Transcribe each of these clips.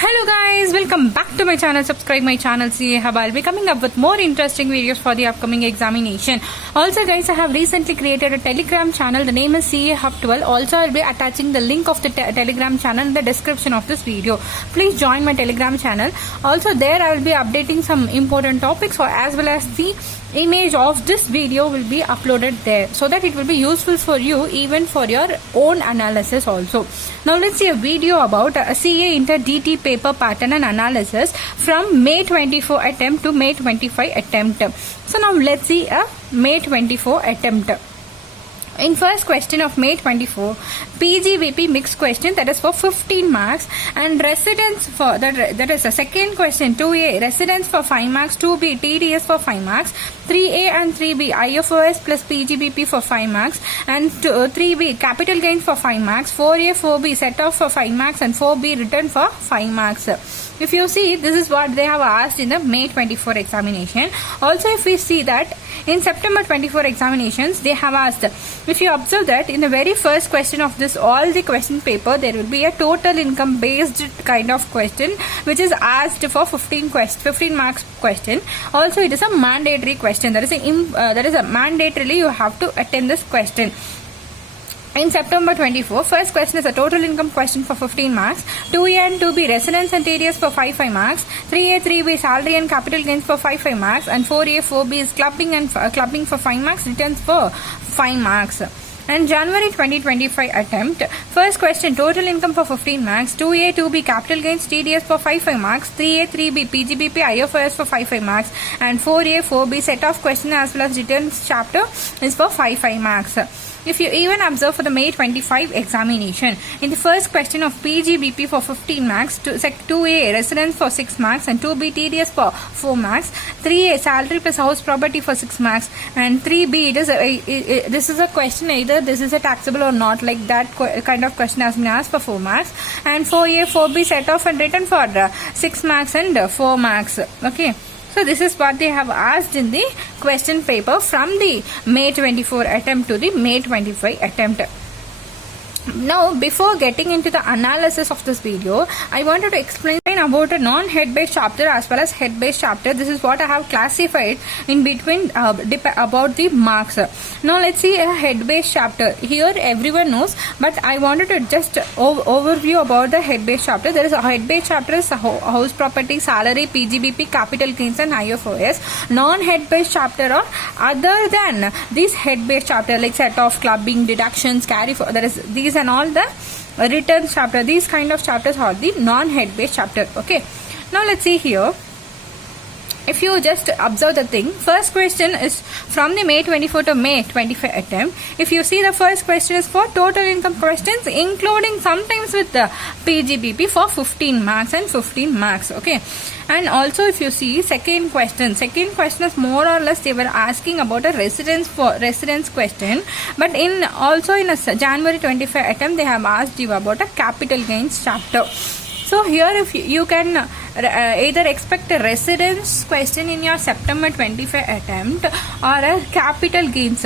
Hello guys, welcome back to my channel. Subscribe my channel. CA Hub. I'll be coming up with more interesting videos for the upcoming examination. Also guys, I have recently created a Telegram channel. The name is CA Hub 12. Also I'll be attaching the link of the Telegram channel in the description of this video. Please join my Telegram channel. Also there I will be updating some important topics as well as the image of this video will be uploaded there so that it will be useful for you even for your own analysis also. Now let's see a video about a CA Inter DT paper pattern and analysis from May 24 attempt to May 25 attempt. So now let's see a May 24 attempt. In first question of May 24, PGBP mixed question, that is for 15 marks, and residence for that is a second question 2A residence for 5 marks, 2B TDS for 5 marks, 3A and 3B IFOS plus PGBP for 5 marks, and 3B capital gains for 5 marks, 4A 4B set off for 5 marks, and 4B return for 5 marks. If you see, this is what they have asked in the May 24 examination. Also, if we see that in September 24 examinations, they have asked, if you observe that in the very first question of this, all the question paper, there will be a total income based kind of question, which is asked for 15 marks question. Also, it is a mandatory question. That is a mandatorily you have to attend this question. In September 24, first question is a total income question for 15 marks, 2A and 2B residence and TDS for 5 marks, 3A 3B salary and capital gains for 5 marks, and 4A 4B is clubbing for 5 marks, returns for 5 marks. And January 2025 attempt, first question total income for 15 marks, 2A 2B capital gains TDS for 5 marks, 3A 3B PGBP IFOS for 5 marks, and 4A 4B set off question as well as returns chapter is for 5 marks. If you even observe for the May 25 examination, in the first question of PGBP for 15 marks, 2A residence for 6 marks, and 2B TDS for 4 marks, 3A salary plus house property for 6 marks, and 3B this is a question either this is a taxable or not, like that kind of question has been asked for 4 marks, and 4A 4B set off and written for 6 marks and 4 marks. Okay. So this is what they have asked in the question paper from the May 24 attempt to the May 25 attempt. Now, before getting into the analysis of this video, I wanted to explain about a non-head based chapter as well as head based chapter. This is what I have classified in between about the marks. Now let's see a head based chapter. Here everyone knows, but I wanted to just overview about the head based chapter. There is a head based chapter is house property, salary, PGBP, capital gains, and IFOS. Non-head based chapter or other than this head based chapter like set off, clubbing, deductions, carry forward. That is these and all the returns chapter. These kind of chapters are the non-head based chapter. Okay, now let's see here. If you just observe the thing, first question is from the May 24 to May 25 attempt. If you see, the first question is for total income questions, including sometimes with the PGBP for 15 marks and 15 marks. Okay. And also if you see second question is more or less they were asking about a residence question, but in a January 25 attempt they have asked you about a capital gains chapter. So here if you can either expect a residence question in your September 25 attempt or a capital gains.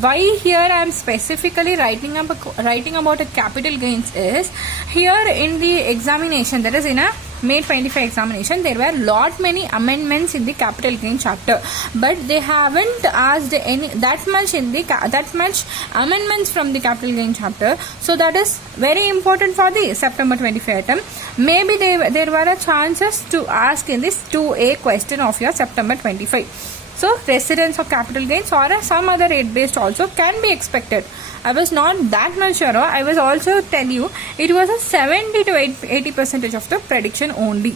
Why here I am specifically writing about a capital gains is, here in the examination, that is in a May 25 examination, there were many amendments in the capital gain chapter, but they haven't asked any that much amendments from the capital gain chapter. So that is very important for the September 25 attempt. Maybe there were chances to ask in this 2A question of your September 25. So residence of capital gains or some other rate based also can be expected. I was not that much sure. I was also tell you it was a 70 to 80% of the prediction only.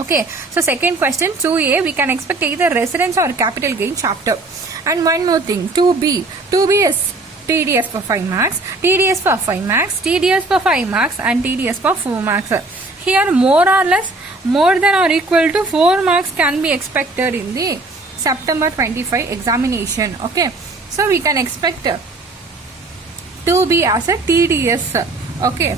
Okay, so second question 2A, we can expect either residence or capital gain chapter. And one more thing, 2B is TDS for 5 marks, TDS for 5 marks, TDS for 5 marks, and TDS for 4 marks. Here more or less more than or equal to 4 marks can be expected in the September 25 examination. Okay, so we can expect 2B as a TDS. Okay,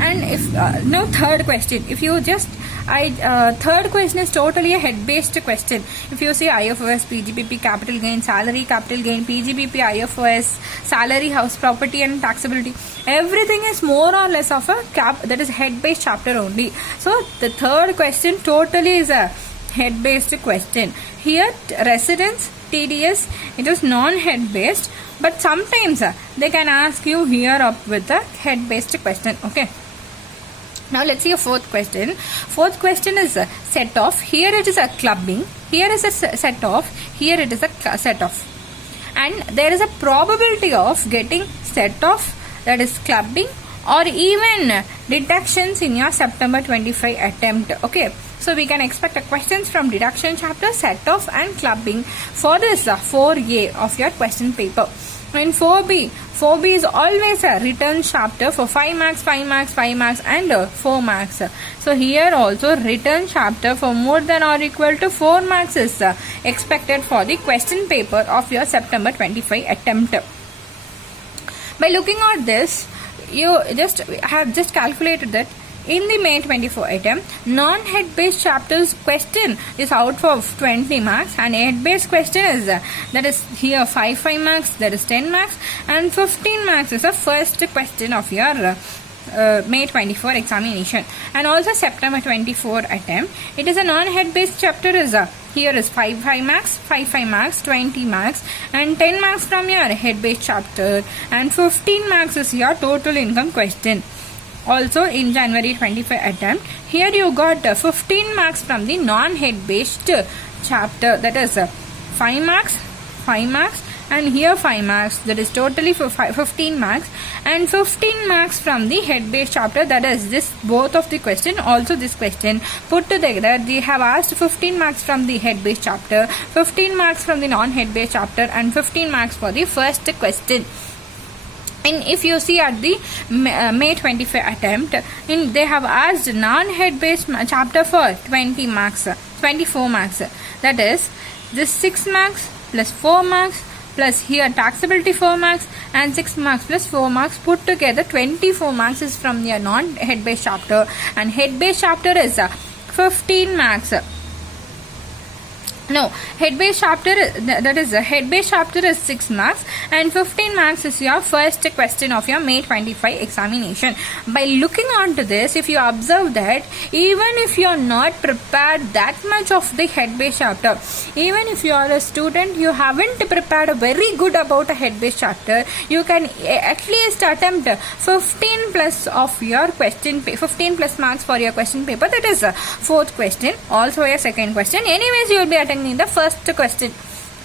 And if now third question, if you just third question is totally a head based question. If you see IFOS, PGBP, capital gain, salary, capital gain, PGBP, IFOS, salary, house property and taxability, everything is more or less of a that is head based chapter only. So the third question totally is a head based question. Here residence, TDS, it is non head based, but sometimes they can ask you here up with a head based question. Okay. Now let's see a fourth question. Fourth question is a set off. Here it is a clubbing. Here is a set off. Here it is a set off. And there is a probability of getting set off, that is clubbing, or even deductions in your September 25 attempt. Okay. So we can expect questions from deduction chapter, set off and clubbing for this 4A of your question paper. In 4B is always a written chapter for 5 marks, 5 marks, 5 marks and 4 marks. So here also written chapter for more than or equal to 4 marks is expected for the question paper of your September 25 attempt. By looking at this, you have just calculated that in the May 24 attempt, non-head based chapters question is out for 20 marks and head based question is that is here 5 marks, that is 10 marks, and 15 marks is the first question of your May 24 examination. And also September 24 attempt, it is a non-head based chapter is here is 5 marks, 5 marks, 20 marks and 10 marks from your head based chapter, and 15 marks is your total income question. Also in January 25 attempt, here you got 15 marks from the non-head based chapter, that is 5 marks, 5 marks and here 5 marks, that is totally for 15 marks, and 15 marks from the head based chapter, that is this both of the question, also this question put together they have asked 15 marks from the head based chapter, 15 marks from the non-head based chapter and 15 marks for the first question. And if you see at the May 25 attempt, they have asked non-head based chapter for 24 marks. That is this 6 marks plus 4 marks plus here taxability 4 marks and 6 marks plus 4 marks put together 24 marks is from your non-head based chapter, and head based chapter is 15 marks. No, head based chapter, that is head based chapter is 6 marks and 15 marks is your first question of your May 25 examination. By looking onto this, if you observe that even if you are not prepared that much of the head based chapter, even if you are a student, you haven't prepared very good about a head based chapter, you can at least attempt 15 plus of your question, 15 plus marks for your question paper, that is fourth question, also your second question. Anyways, you will be attending the first question,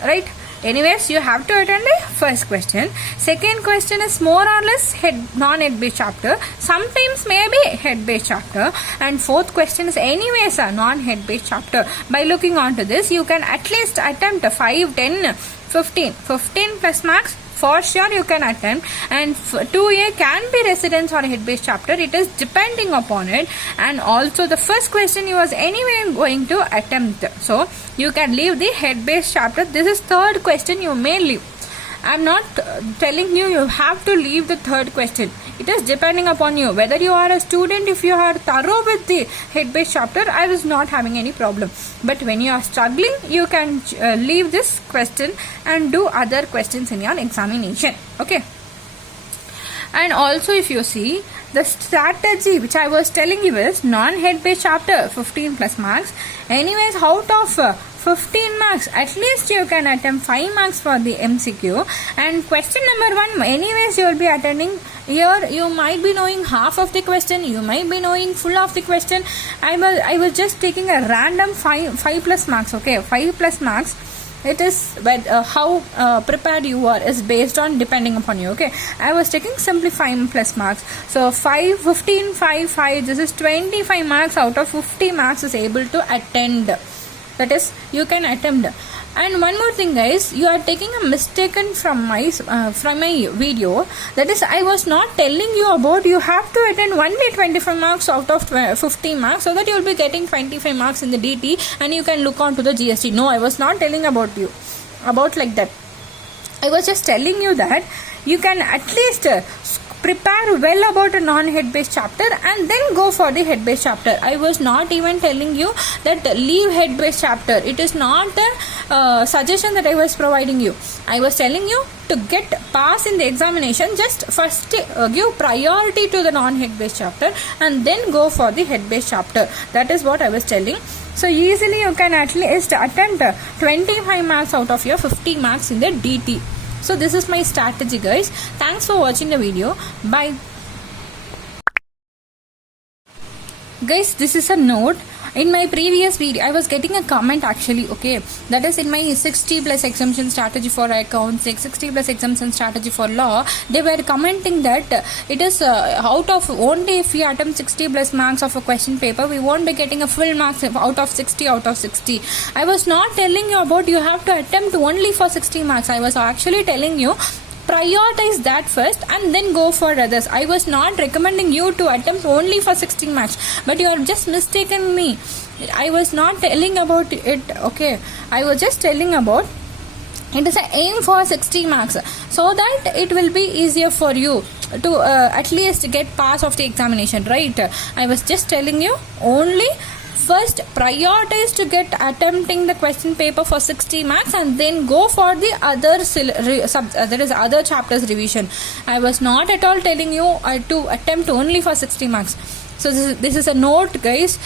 right? Anyways, you have to attend the first question. Second question is more or less non-head based chapter, sometimes maybe head based chapter, and fourth question is anyways a non-head based chapter. By looking onto this, you can at least attempt 5, 10, 15 plus marks for sure you can attempt, and 2A can be residence or head based chapter, it is depending upon it. And also the first question you was anyway going to attempt, so you can leave the head based chapter. This is third question you may leave. I am not telling you have to leave the third question. It is depending upon you. Whether you are a student, if you are thorough with the head based chapter, I was not having any problem. But when you are struggling, you can leave this question and do other questions in your examination. Okay. And also if you see the strategy which I was telling you is non-head based chapter 15 plus marks. Anyways, out of 15 marks, at least you can attempt 5 marks for the MCQ. And question number 1, anyways you will be attending. Here you might be knowing half of the question, you might be knowing full of the question. I was just taking a random 5 plus marks. Okay, 5 plus marks. It is how prepared you are is based on depending upon you. Okay, I was taking simply 5 plus marks. So 5, 15, 5, this is 25 marks out of 50 marks is able to attend. That is, you can attempt. And one more thing guys, you are taking a mistaken from my video. That is, I was not telling you about you have to attend only 25 marks out of 50 marks so that you will be getting 25 marks in the DT and you can look on to the GST. No, I was not telling about you about like that. I was just telling you that you can at least prepare well about a non-head based chapter and then go for the head based chapter. I was not even telling you that leave head based chapter. It is not a suggestion that I was providing you. I was telling you to get pass in the examination, just first give priority to the non-head based chapter and then go for the head based chapter. That is what I was telling. So easily you can at least attempt 25 marks out of your 50 marks in the DT. So this is my strategy, guys. Thanks for watching the video. Bye. Guys, this is a note. In my previous video, I was getting a comment actually, okay, that is in my 60 plus exemption strategy for accounts, 60 plus exemption strategy for law, they were commenting that it is out of only if we attempt 60 plus marks of a question paper, we won't be getting a full marks out of 60 out of 60. I was not telling you about you have to attempt only for 60 marks. I was actually telling you prioritize that first and then go for others. I was not recommending you to attempt only for 16 marks, but you are just mistaken me. I was not telling about it, okay. I was just telling about it is an aim for 60 marks so that it will be easier for you to at least get pass of the examination, right? I was just telling you only first prioritize to get attempting the question paper for 60 marks and then go for the other chapters revision. I was not at all telling you to attempt only for 60 marks. So this is a note, guys.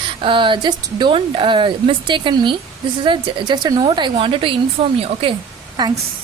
Just don't mistaken me. This is just a note I wanted to inform you. Okay, thanks.